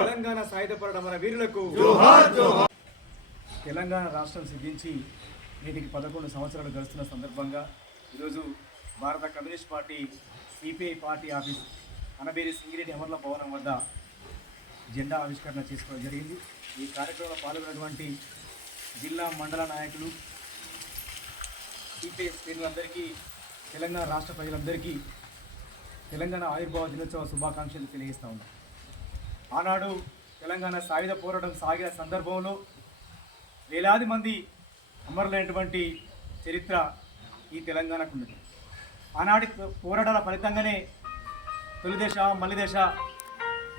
తెలంగాణ సాయుధ పోరాట మన వీరులకు తెలంగాణ రాష్ట్రం సిద్ధించి నేటికి పదకొండు సంవత్సరాలు గడుస్తున్న సందర్భంగా ఈరోజు భారత communist party CPI party office Anabheri Singireddy అమర్ల భవనం వద్ద జెండా ఆవిష్కరణ చేసుకోవడం జరిగింది. ఈ కార్యక్రమంలో పాల్గొన్నటువంటి జిల్లా మండల నాయకులు సిపిఐ శ్రేణులందరికీ తెలంగాణ రాష్ట్ర ప్రజలందరికీ తెలంగాణ ఆవిర్భావ దినోత్సవ శుభాకాంక్షలు తెలియజేస్తా ఉన్నాం. ఆనాడు తెలంగాణ సాయుధ పోరాటం సాగిన సందర్భంలో వేలాది మంది అమరులైనటువంటి చరిత్ర ఈ తెలంగాణకు ఉన్నది. ఆనాటి పోరాటాల ఫలితంగానే తొలిదశ మల్లిదశ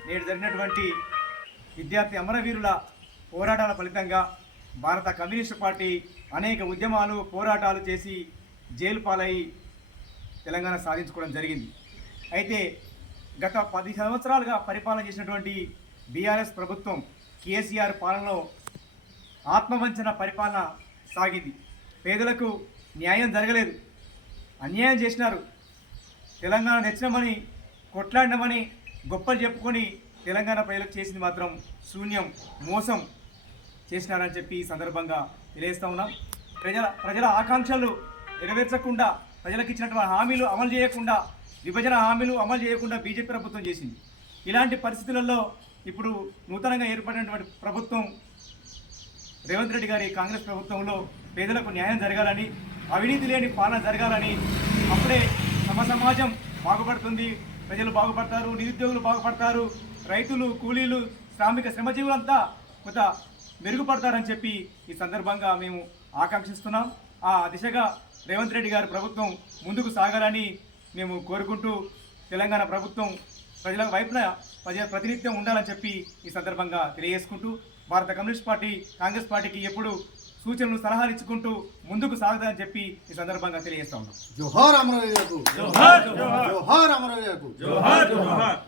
నేడు జరిగినటువంటి విద్యార్థి అమరవీరుల పోరాటాల ఫలితంగా భారత కమ్యూనిస్టు పార్టీ అనేక ఉద్యమాలు పోరాటాలు చేసి జైలు పాలై తెలంగాణ సాధించుకోవడం జరిగింది. అయితే గత పది సంవత్సరాలుగా పరిపాలన చేసినటువంటి బీఆర్ఎస్ ప్రభుత్వం కేసీఆర్ పాలనలో ఆత్మవంచన పరిపాలన సాగింది. పేదలకు న్యాయం జరగలేదు. అన్యాయం చేసినారు. తెలంగాణ నచ్చినమని కొట్లాడినమని గొప్పలు చెప్పుకొని తెలంగాణ ప్రజలకు చేసింది మాత్రం శూన్యం మోసం చేసినారని చెప్పి ఈ సందర్భంగా తెలియజేస్తా ఉన్నాం. ప్రజల ప్రజల ఆకాంక్షలు నెరవేర్చకుండా ప్రజలకు ఇచ్చినటువంటి హామీలు అమలు చేయకుండా విభజన హామీలు అమలు చేయకుండా బీజేపీ ప్రభుత్వం చేసింది. ఇలాంటి పరిస్థితులలో ఇప్పుడు నూతనంగా ఏర్పడినటువంటి ప్రభుత్వం రేవంత్ రెడ్డి గారి కాంగ్రెస్ ప్రభుత్వంలో పేదలకు న్యాయం జరగాలని అవినీతి లేని పాలన జరగాలని అప్పుడే సమ సమాజం బాగుపడుతుంది. ప్రజలు బాగుపడతారు నిరుద్యోగులు బాగుపడతారు రైతులు కూలీలు శ్రామిక శ్రమజీవులంతా కొంత మెరుగుపడతారని చెప్పి ఈ సందర్భంగా మేము ఆకాంక్షిస్తున్నాం. ఆ దిశగా రేవంత్ రెడ్డి గారి ప్రభుత్వం ముందుకు సాగాలని మేము కోరుకుంటూ తెలంగాణ ప్రభుత్వం ప్రజల వైపున ప్రజల ప్రతినిత్యం ఉండాలని చెప్పి ఈ సందర్భంగా తెలియజేసుకుంటూ భారత కమ్యూనిస్ట్ పార్టీ కాంగ్రెస్ పార్టీకి ఎప్పుడు సూచనలు సలహాలు ఇచ్చుకుంటూ ముందుకు సాగుతుందని చెప్పి ఈ సందర్భంగా తెలియజేస్తా ఉన్నాం. జోహార్ అమరవీరులకు. జోహార్ జోహార్. జోహార్ అమరవీరులకు. జోహార్ జోహార్.